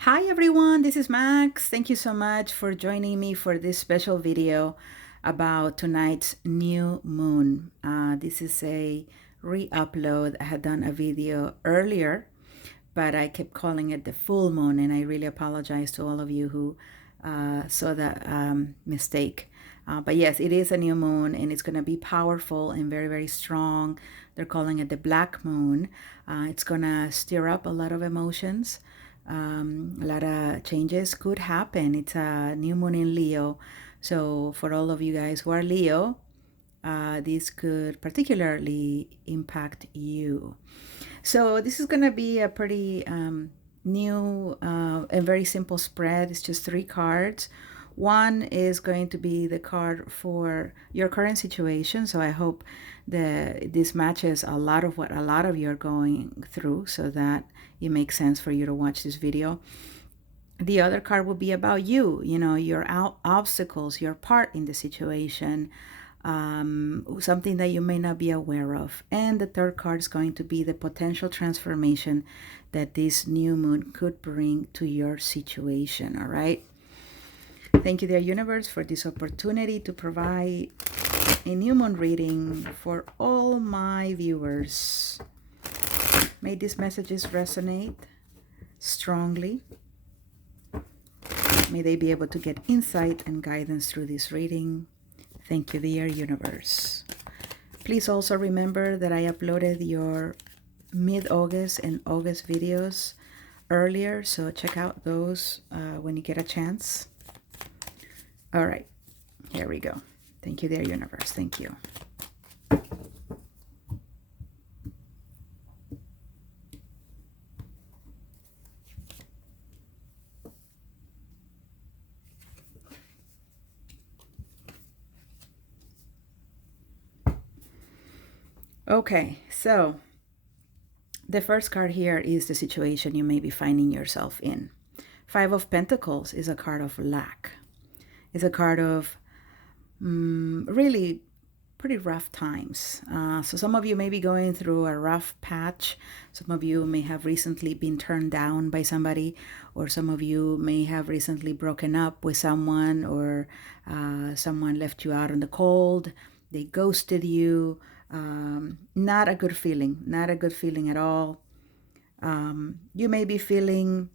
Hi everyone, this is Max. Thank you so much for joining me for this special video about tonight's new moon. This is a re-upload. I had done a video earlier, but I kept calling it the full moon, and I really apologize to all of you who saw that mistake. But yes, it is a new moon, and it's going to be powerful and very, very strong. They're calling it the black moon. It's going to stir up a lot of emotions. A lot of changes could happen. It's a new moon in Leo. So, for all of you guys who are Leo, this could particularly impact you. So, this is going to be a pretty new and very simple spread. It's just three cards. One is going to be the card for your current situation. So I hope that this matches a lot of what a lot of you are going through so that it makes sense for you to watch this video. The other card will be about you, your obstacles, your part in the situation, something that you may not be aware of. And the third card is going to be the potential transformation that this new moon could bring to your situation. All right. Thank you, dear universe, for this opportunity to provide a new moon reading for all my viewers. May these messages resonate strongly. May they be able to get insight and guidance through this reading. Thank you, dear universe. Please also remember that I uploaded your mid-August and August videos earlier, so check out those when you get a chance. All right, here we go. Thank you, dear universe. Thank you. Okay, so the first card here is the situation you may be finding yourself in. Five of Pentacles is a card of lack. It's a card of really pretty rough times. So some of you may be going through a rough patch. Some of you may have recently been turned down by somebody, or some of you may have recently broken up with someone, or someone left you out in the cold. They ghosted you. Not a good feeling. Not a good feeling at all. You may be feeling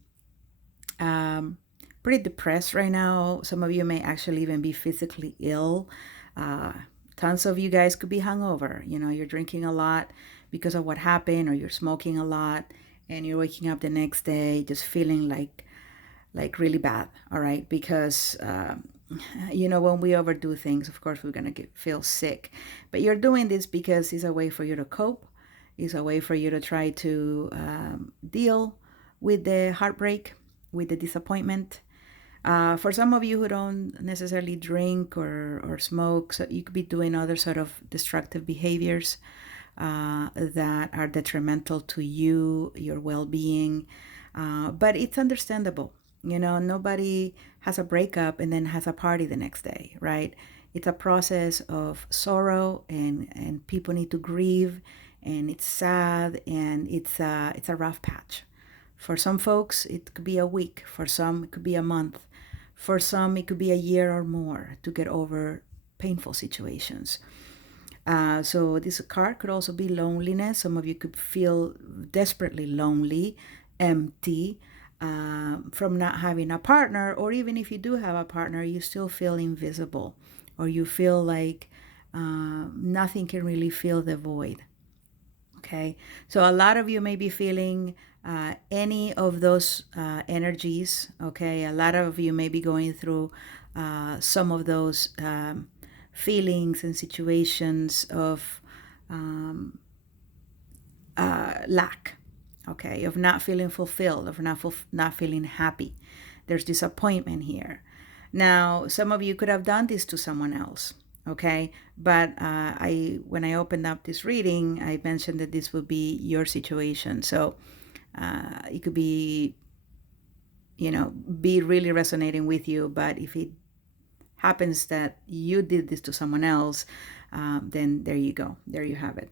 pretty depressed right now. Some of you may actually even be physically ill. Tons of you guys could be hungover. You're drinking a lot because of what happened, or you're smoking a lot, and you're waking up the next day just feeling like really bad. All right, because when we overdo things, of course we're gonna feel sick. But you're doing this because it's a way for you to cope. It's a way for you to try to deal with the heartbreak, with the disappointment. For some of you who don't necessarily drink or smoke, so you could be doing other sort of destructive behaviors that are detrimental to you, your well-being. But it's understandable. Nobody has a breakup and then has a party the next day, right? It's a process of sorrow, and people need to grieve, and it's sad, and it's a rough patch. For some folks, it could be a week. For some, it could be a month. For some, it could be a year or more to get over painful situations. So this card could also be loneliness. Some of you could feel desperately lonely, empty, from not having a partner, or even if you do have a partner, you still feel invisible, or you feel like nothing can really fill the void. Okay, so a lot of you may be feeling any of those energies. Okay, a lot of you may be going through some of those feelings and situations of lack. Okay, of not feeling fulfilled, of not feeling happy. There's disappointment here. Now, some of you could have done this to someone else. Okay, but when I opened up this reading, I mentioned that this would be your situation. So it could be be really resonating with you. But if it happens that you did this to someone else, then there you go. There you have it.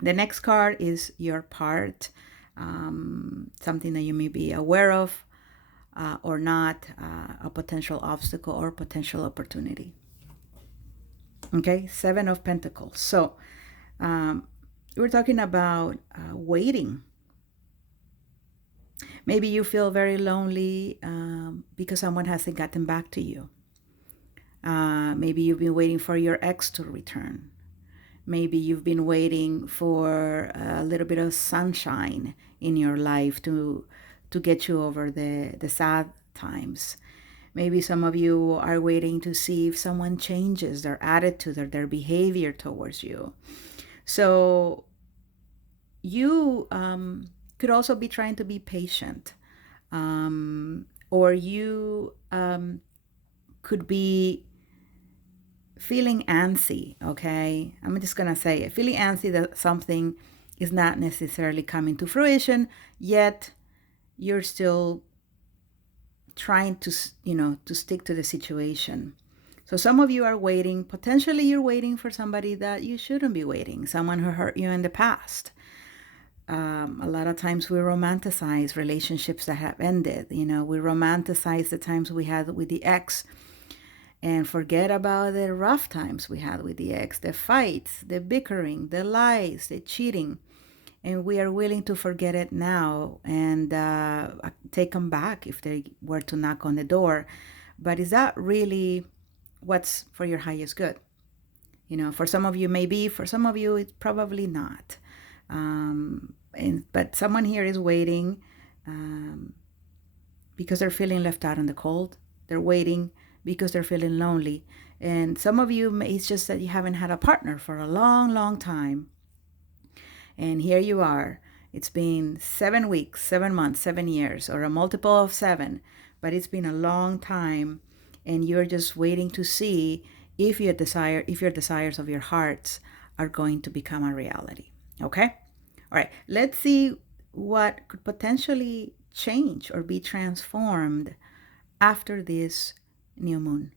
The next card is your part, something that you may be aware of, or not, a potential obstacle or potential opportunity. Okay, Seven of Pentacles. So we're talking about waiting. Maybe you feel very lonely because someone hasn't gotten back to you. Maybe you've been waiting for your ex to return. Maybe you've been waiting for a little bit of sunshine in your life to get you over the sad times. Maybe some of you are waiting to see if someone changes their attitude or their behavior towards you. So you could also be trying to be patient, or you could be feeling antsy. Okay, I'm just gonna say it, feeling antsy that something is not necessarily coming to fruition, yet you're still trying to to stick to the situation. So some of you are waiting, potentially you're waiting for somebody that you shouldn't be waiting, someone who hurt you in the past. A lot of times we romanticize relationships that have ended. We romanticize the times we had with the ex and forget about the rough times we had with the ex, the fights, the bickering, the lies, the cheating. And we are willing to forget it now and take them back if they were to knock on the door. But is that really what's for your highest good? For some of you, maybe. For some of you, it's probably not. But someone here is waiting because they're feeling left out in the cold. They're waiting because they're feeling lonely. And some of you, it's just that you haven't had a partner for a long, long time. And here you are. It's been 7 weeks, 7 months, 7 years, or a multiple of 7. But it's been a long time. And you're just waiting to see if your desires of your hearts are going to become a reality. Okay? All right. Let's see what could potentially change or be transformed after this new moon.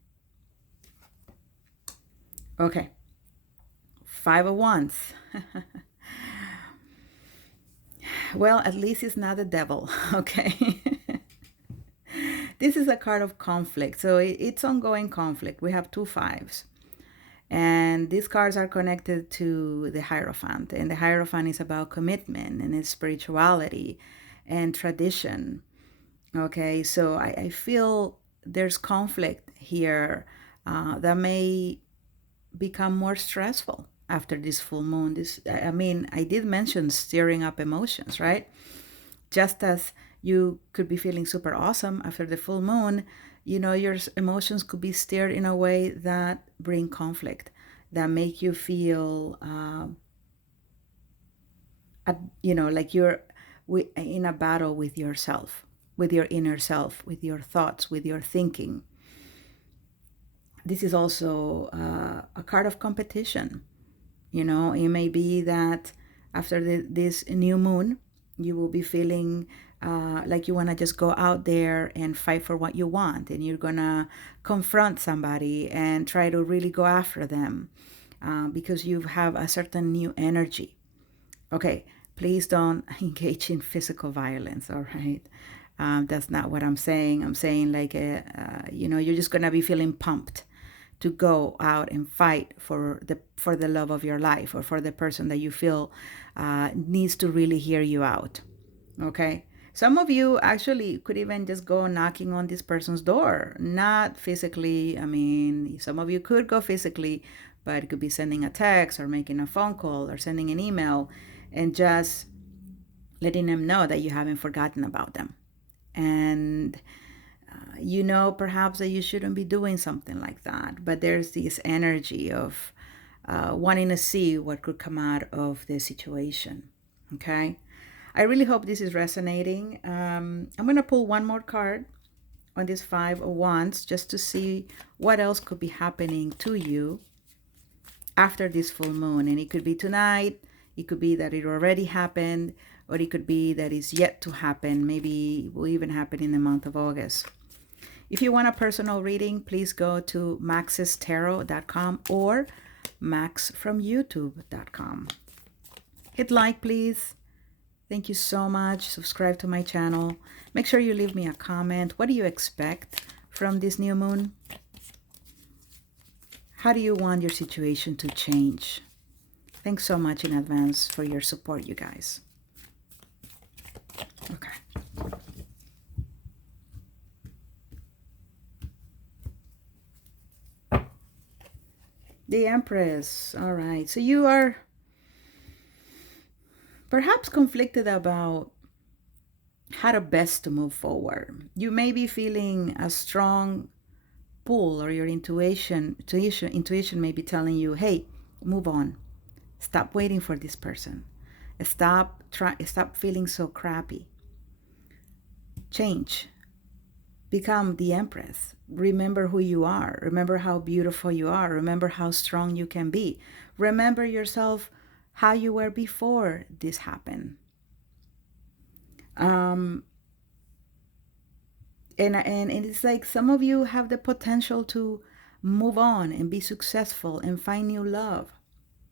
Okay. 5 of Wands. Well, at least it's not the devil. Okay. This is a card of conflict. So it's ongoing conflict. We have 2 5s. And these cards are connected to the Hierophant. And the Hierophant is about commitment and its spirituality and tradition. Okay, so I feel there's conflict here that may become more stressful after this full moon. I did mention stirring up emotions, right? Just as you could be feeling super awesome after the full moon, your emotions could be stirred in a way that bring conflict, that make you feel, like you're in a battle with yourself, with your inner self, with your thoughts, with your thinking. This is also a card of competition. It may be that after this new moon, you will be feeling like you want to just go out there and fight for what you want, and you're gonna confront somebody and try to really go after them because you have a certain new energy. Okay, please don't engage in physical violence. All right, that's not what I'm saying. I'm saying like you're just gonna be feeling pumped to go out and fight for the love of your life, or for the person that you feel needs to really hear you out. Okay, some of you actually could even just go knocking on this person's door, not physically. Some of you could go physically, but it could be sending a text or making a phone call or sending an email and just letting them know that you haven't forgotten about them. And perhaps that you shouldn't be doing something like that, but there's this energy of wanting to see what could come out of the situation. Okay, I really hope this is resonating. I'm going to pull one more card on this 5 of Wands just to see what else could be happening to you after this full moon. And it could be tonight, it could be that it already happened, or it could be that it's yet to happen. Maybe it will even happen in the month of August. If you want a personal reading, please go to maxestarot.com or maxfromyoutube.com. Hit like, please. Thank you so much. Subscribe to my channel. Make sure you leave me a comment. What do you expect from this new moon? How do you want your situation to change? Thanks so much in advance for your support, you guys. Okay. The Empress. All right. So you are perhaps conflicted about how to best to move forward. You may be feeling a strong pull, or your intuition may be telling you, hey, move on. Stop waiting for this person. Stop feeling so crappy. Change. Become the Empress. Remember who you are. Remember how beautiful you are. Remember how strong you can be. Remember yourself, how you were before this happened. And it's like some of you have the potential to move on and be successful and find new love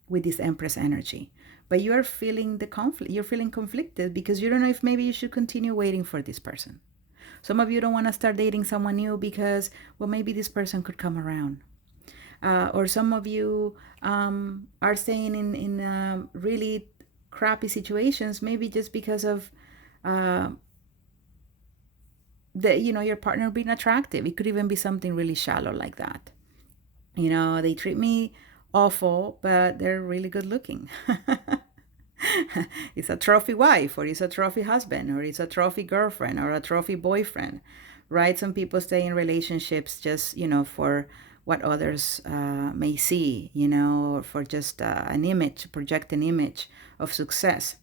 with this Empress energy. But you are feeling the conflict. You're feeling conflicted because you don't know if maybe you should continue waiting for this person. Some of you don't want to start dating someone new because, well, maybe this person could come around. Or some of you are staying in really crappy situations, maybe just because of your partner being attractive. It could even be something really shallow like that. They treat me awful, but they're really good looking. It's a trophy wife, or it's a trophy husband, or it's a trophy girlfriend, or a trophy boyfriend, right? Some people stay in relationships just, for what others may see, or for just an image, project an image of success.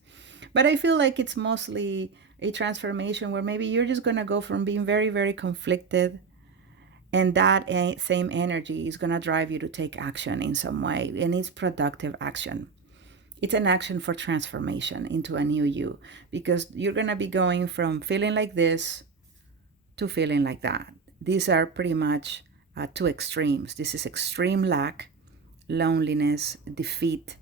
But I feel like it's mostly a transformation where maybe you're just going to go from being very, very conflicted, and that same energy is going to drive you to take action in some way, and it's productive action. It's an action for transformation into a new you, because you're going to be going from feeling like this to feeling like that. These are pretty much two extremes. This is extreme lack, loneliness, defeat,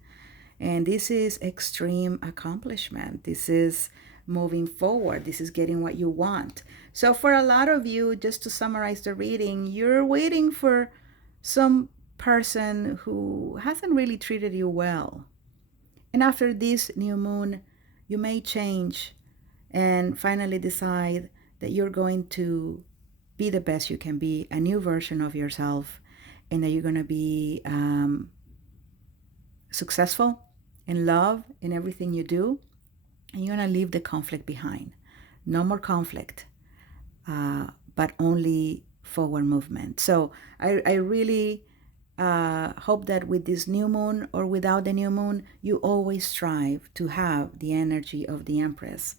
and this is extreme accomplishment. This is moving forward. This is getting what you want. So for a lot of you, just to summarize the reading, you're waiting for some person who hasn't really treated you well. And after this new moon, you may change and finally decide that you're going to be the best you can be, a new version of yourself, and that you're going to be successful in love in everything you do, and you're going to leave the conflict behind. No more conflict, but only forward movement. So I really hope that with this new moon or without the new moon, you always strive to have the energy of the Empress.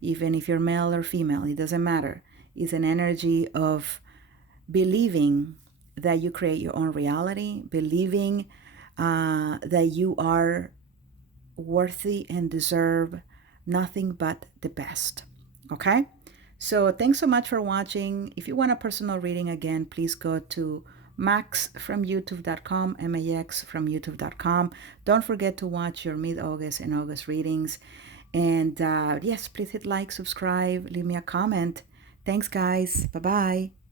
Even if you're male or female, it doesn't matter. It's an energy of believing that you create your own reality, believing that you are worthy and deserve nothing but the best. Okay? So thanks so much for watching. If you want a personal reading again, please go to maxfromyoutube.com, MAX from youtube.com. Don't forget to watch your mid-August and August readings. And yes, please hit like, subscribe, leave me a comment. Thanks, guys. Bye-bye.